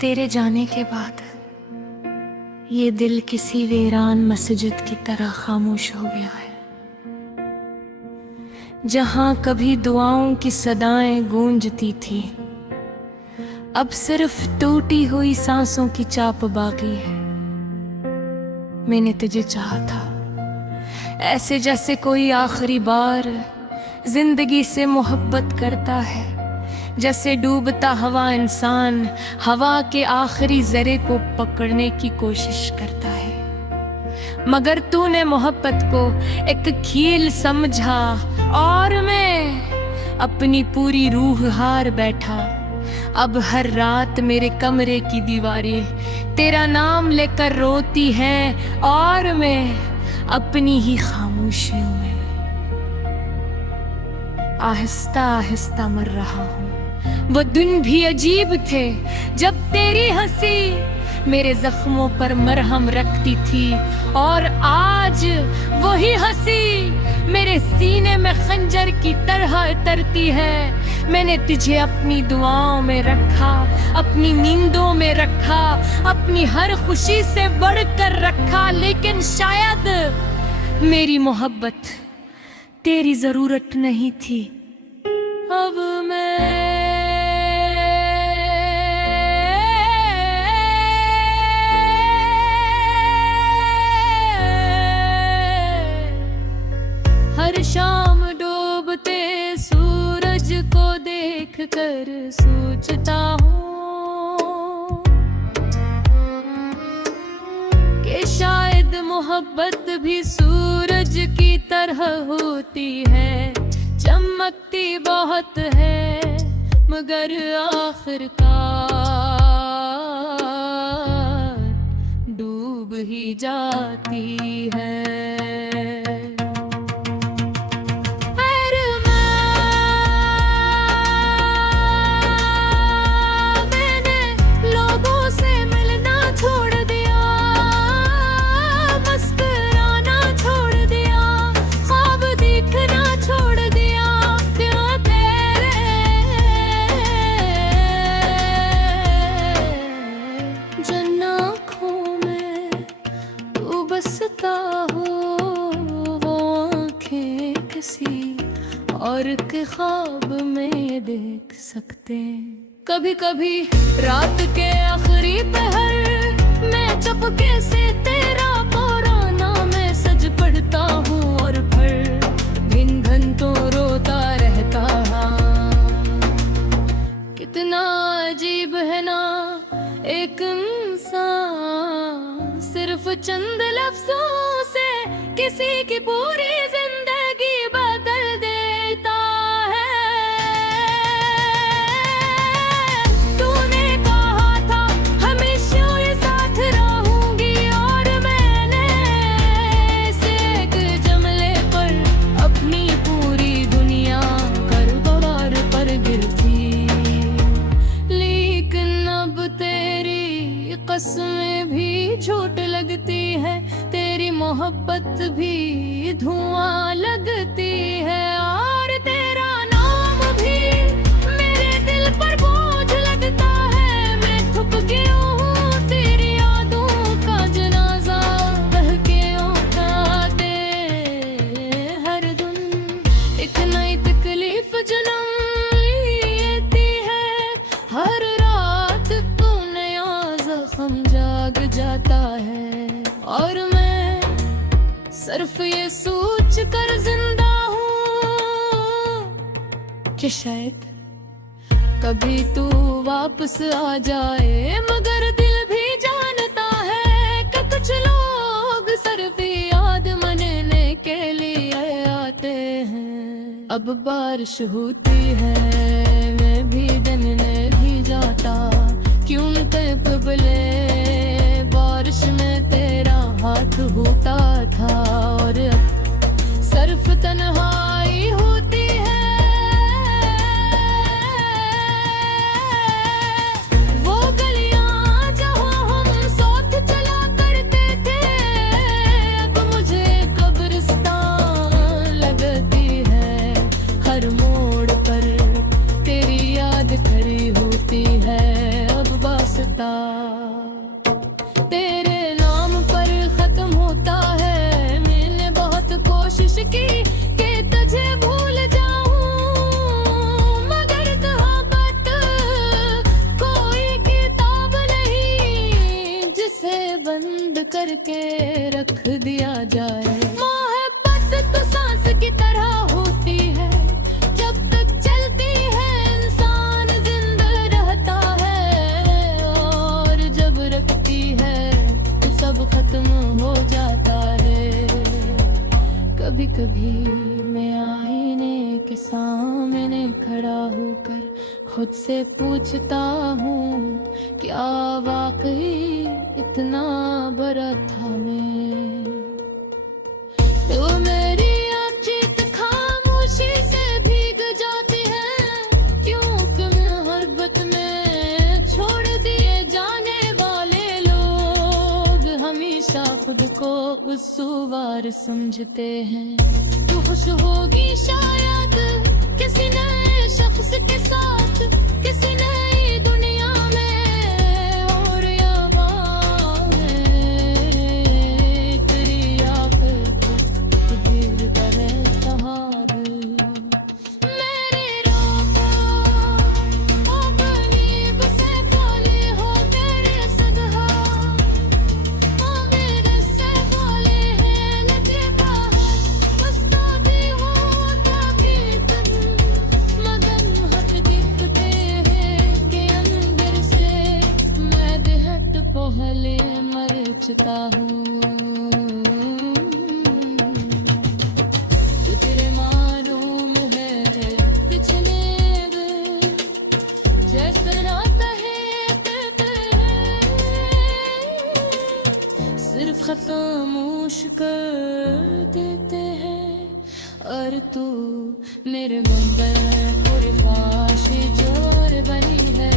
तेरे जाने के बाद ये दिल किसी वीरान मस्जिद की तरह खामोश हो गया है। जहां कभी दुआओं की सदाएं गूंजती थी, अब सिर्फ टूटी हुई सांसों की चाप बाकी है। मैंने तुझे चाहा था ऐसे जैसे कोई आखिरी बार जिंदगी से मोहब्बत करता है, जैसे डूबता हवा इंसान हवा के आखिरी जरे को पकड़ने की कोशिश करता है। मगर तूने मोहब्बत को एक खेल समझा और मैं अपनी पूरी रूह हार बैठा। अब हर रात मेरे कमरे की दीवारें तेरा नाम लेकर रोती हैं और मैं अपनी ही खामोशियों में आहिस्ता आहिस्ता मर रहा हूँ। वो दिन भी अजीब थे जब तेरी हंसी मेरे जख्मों पर मरहम रखती थी, और आज वही हंसी मेरे सीने में खंजर की तरह तरती है। मैंने तुझे अपनी दुआओं में रखा, अपनी नींदों में रखा, अपनी हर खुशी से बढ़कर रखा, लेकिन शायद मेरी मोहब्बत तेरी जरूरत नहीं थी। अब मैं हर शाम डूबते सूरज को देखकर सोचता हूँ कि शायद मोहब्बत भी सूरज की तरह होती है, चमकती बहुत है मगर आखिरकार डूब ही जाती है। और के ख्वाब में देख सकते। कभी कभी रात के आखिरी पहर मैं चुपके से तेरा पुराना मैसेज पढ़ता हूँ और फिर दिन घंटों रोता रहता। कितना अजीब है ना एक इंसान सिर्फ चंद लफ्जों से किसी की पूरी जिंदगी बदल दे। कसमें भी झूठ लगती है, तेरी मोहब्बत भी धुआं लगती है, और तेरा नाम भी मेरे दिल पर बोझ लगता है। मैं थक गया हूँ तेरी यादों का जनाजा, बह के उठाते हर दिन एक नई तकलीफ जन्म लेती है। हर रात को नया जख्म जाग जाता है और मैं सिर्फ ये सोच कर जिंदा हूँ कि शायद कभी तू वापस आ जाए। मगर दिल भी जानता है कि कुछ लोग सिर्फ याद मनाने के लिए आते हैं। अब बारिश होती है मैं भी डरने भी जाता, क्यों कबले बारिश में तेरा हाथ होता था और सिर्फ तन्हाई होती है। वो गलियां जहाँ हम साथ चला करते थे, अब मुझे कब्रिस्तान लगती है। हर मोड़ पर तेरी याद कर करके रख दिया जाए। मोहब्बत तो सांस की तरह होती है, जब तक चलती है इंसान जिंदा रहता है, और जब रखती है तो सब खत्म हो जाता है। कभी कभी मैं आईने के सामने खड़ा होकर खुद से पूछता हूँ, क्या वाकई इतना बड़ा था मैं? तो मेरी आंखें खामोशी से भीग जाती हैं, क्यों कि मोहब्बत में छोड़ दिए जाने वाले लोग हमेशा खुद को कसूरवार समझते हैं। तू खुश होगी शायद किसी नए शख्स के साथ, किसी नई दुनिया में, और या तेरी आफत भीड़ दरे सहार। मेरे रोको अपनी गुस्से खोले हो तेरे सदहा, मेरे से बोले हैं लगे बाहर, मुस्तादी हो ताकि तुम मगन हट दिखते हैं कि अंदर से मैं बेहद पहले मर चुका हूँ। जो तेरे मालूम है पिछले दिन जिस तरह कहते सिर्फ खामोश कर देते हैं, और तू मेरे मन पर पूरी ख्वाहिश जोर बनी है।